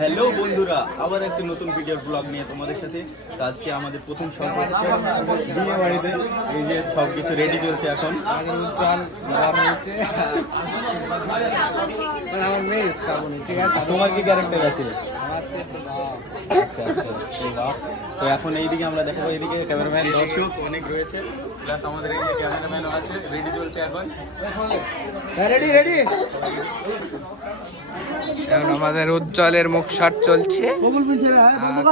Hello বন্ধুরা, আবার একটা নতুন ভিডিওর ব্লগ নিয়ে তোমাদের সাথে। আজকে আমাদের প্রথম শখ হচ্ছে বিয়ে বাড়িতে। এই যে সব কিছু রেডি চলছে এখন। আমার মেয়ে শ্রাবণী, ঠিক আছে। তোমার কি ক্যারেক্টার আছে? আচ্ছা আচ্ছা, তো এখন এইদিকে আমরা দেখাবো, এইদিকে ক্যামেরাম্যান দর্শক অনেক রয়েছে, প্লাস আমাদের এই ক্যামেরাম্যানও আছে। রেডি চলছে এখন। Ready ready. এখন আমাদের উজ্জ্বলের মুখ শট চলছে।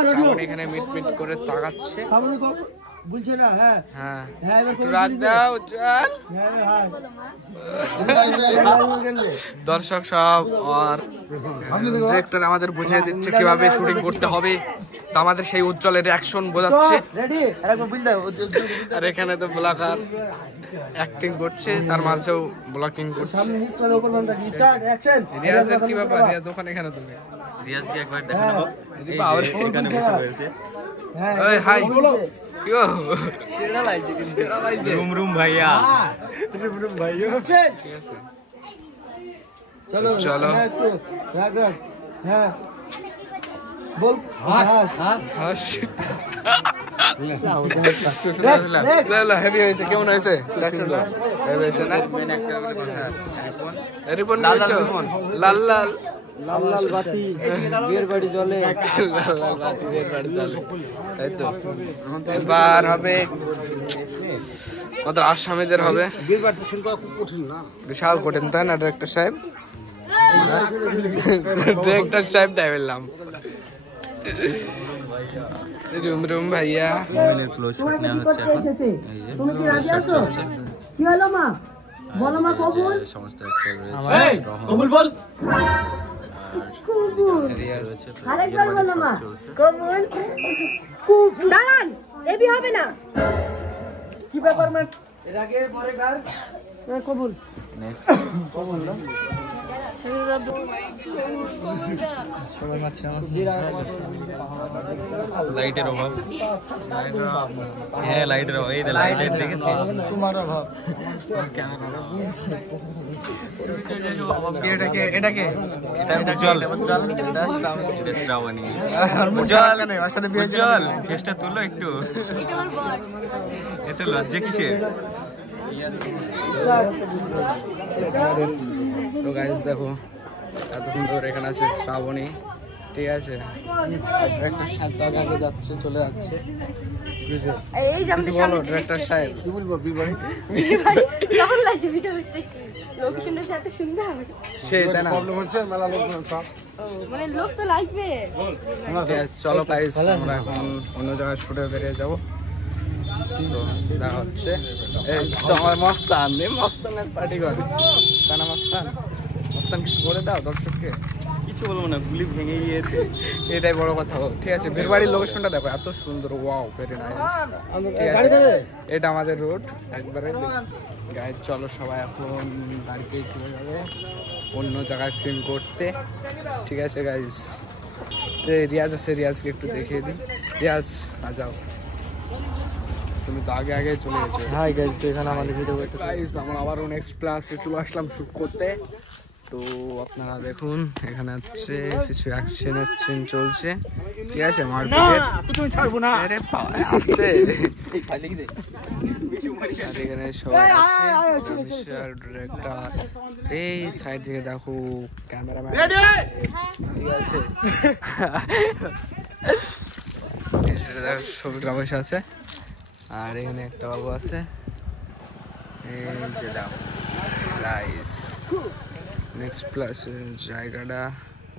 শ্রাবণ এখানে মিটমিট করে তাকাচ্ছে। বলছে না? হ্যাঁ হ্যাঁ, হ্যাঁ, একটু রাখ দাও উজ্জ্বল। দর্শক সব আর ডিরেক্টর আমাদের বুঝিয়ে দিচ্ছে কিভাবে শুটিং করতে হবে। তো আমাদের সেই উজ্জ্বলের অ্যাকশন বোঝাচ্ছে। রেডি, আরেকবার বল দাও। আর এখানে তো ব্লগার অ্যাক্টিং করছে, তার মাঝেও ব্লকিং করছে। সামনে নিচে উপর বান্দা স্টার্ট অ্যাকশন। রিয়াজের কি ব্যাপার? রিয়াজ ওখানে এখানে তুমি রিয়াজকে একবার দেখাবো। এখানে বসে রয়েছে। হ্যাঁ এই হাই বলো। কি গো? সেরা লাগছে কিন্তু। সেরা লাগছে। রুম রুম ভাইয়া। রুম ভাইয়া। অ্যাকশন। ঠিক আছে, চলো চলো। হ্যাঁ, একটু রাখ রাখ। হ্যাঁ বল। হাস হাস। হেভি হয়েছে। কেমন হয়েছে? অ্যাকশনটা হেভি হয়েছে না? রিপন বলছো? লাল লাল লাল লাল বাতি বিয়ের বাড়ি জ্বলে। লাল লাল বাতি বের বাড়ি চলে, তাই তো। এবার হবে আমাদের আসামিদের হবে। বিয়ের বাড়ি শুনতে খুব কঠিন না? বিশাল কঠিন, তাই না ডিরেক্টর সাহেব? ডিরেক্টর সাহেব তাই বললাম। রুম রুম ভাইয়া। মোবাইলের ক্লোজ শট নেওয়া হচ্ছে এখন। এই যে তুমি কি রাজি আছো? চলছে। কি হলো মা? বলো মা কবুল। এই যে সমস্ত অ্যাক্টর রয়েছে। কবুল বল। কবুল। রয়েছে। আরেকবার বলো মা। কবুল। দাঁড়ান, এবি হবে না। কি ব্যাপার মা? এর আগে পরে কার? কবুল। নেক্সট কবুল না? লাইটের অভাব। হ্যাঁ লাইটের অভাব। এই লাইটের দেখেছিস? তোমার অভাব। এটাকে এটাকে এটা উজ্জ্বল। এটা শ্রাবণী। উজ্জ্বল ফেসটা তুলো একটু। এত লজ্জা কিসের? তো গাইস দেখো, এতক্ষণ ধরে এখানে আছে শ্রাবণী, ঠিক আছে। একটা সাথে আগে যাচ্ছে, চলে যাচ্ছে। এই যে কিছু আমাদের বলো সামনে ডিরেক্টর সাহেব। কি বলবো বিবাহ? কেমন লাগছে ভিডিও করতে? লোকেশনটা যে এত সুন্দর। সেই তাই না? প্রবলেম হচ্ছে মেলা লোক সব। মানে লোক তো লাগবে। ঠিক আছে, চলো গাইস, আমরা এখন অন্য জায়গায় শুটে বেরিয়ে যাবো। তো দেখা হচ্ছে। এই তো আমার মস্তান, মস্তানের পার্টি করে, তাই না মস্তান? মস্তান কিছু বলে দাও দর্শককে। কিছু বলবো না, গুলি ভেঙে গিয়েছে। এটাই বড় কথা। ঠিক আছে, বীরবাড়ির লোকেশনটা দেখো, এত সুন্দর। Wow, very nice. ঠিক আছে, এটা আমাদের রোড একবারে। গাইজ চলো সবাই এখন বাড়িতে চলে যাবে অন্য জায়গায় সিন করতে। ঠিক আছে গাইজ, রিয়াজ আছে, রিয়াজকে একটু দেখিয়ে দিই। রিয়াজ না যাও, তুমি তো আগে আগে চলে গেছো। হাই গাইস, তো এখানে আমাদের ভিডিও করতে গাইজ আমরা আবারও নেক্সট প্লাসে চলে আসলাম শুট করতে। তো আপনারা দেখুন, এখানে হচ্ছে কিছু অ্যাকশনের সিন চলছে, ঠিক আছে। মারপিটের। তুমি ছাড়বো না। আরে আস্তে। আর এখানে সবাই আছে, প্রডিউসার, ডিরেক্টর। এই সাইড থেকে দেখো ক্যামেরাম্যান, ঠিক আছে। ছবি রমেশ আছে, আর এখানে একটা বাবু আছে। এই যে দাও গাইস, নেক্সট প্লাস জায়গাটা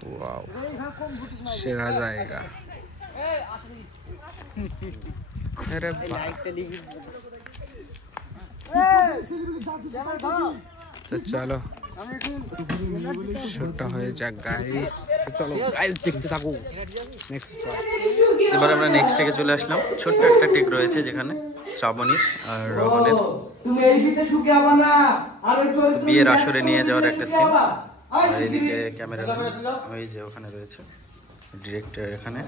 ওয়াও, সেরা জায়গা। আরে তো চলো শুটটা হয়ে যাক গাইস। চলো গাইস দেখতে থাকো নেক্সট। এবার আমরা নেক্সট টেকে চলে আসলাম। ছোট্ট একটা টেক রয়েছে যেখানে শ্রাবণীর আর রহনের বিয়ের আসরে নিয়ে যাওয়ার একটা সিন। আর এদিকে ক্যামেরা ওই যে ওখানে রয়েছে ডিরেক্টর। এখানে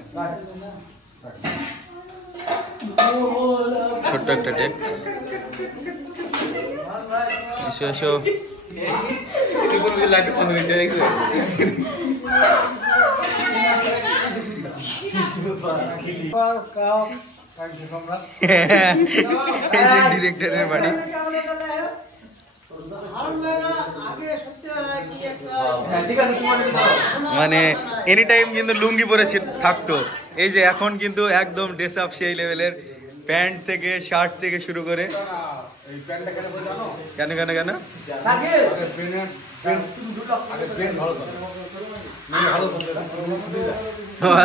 ছোট্ট একটা টেক। এসো এসো। লাইট বন্ধ হয়ে যায়। ডিরেক্টরের বাড়ি। মানে এনি টাইম কিন্তু লুঙ্গি পরে থাকতো, এই যে এখন কিন্তু একদম ড্রেস আপ সেই লেভেলের, প্যান্ট থেকে শার্ট থেকে শুরু করে। কেন কেন কেন?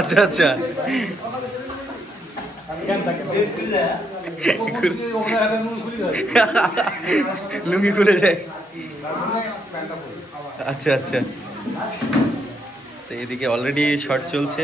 আচ্ছা আচ্ছা, লুঙ্গি খুলে যায়। আচ্ছা আচ্ছা, তো এদিকে অলরেডি শর্ট চলছে।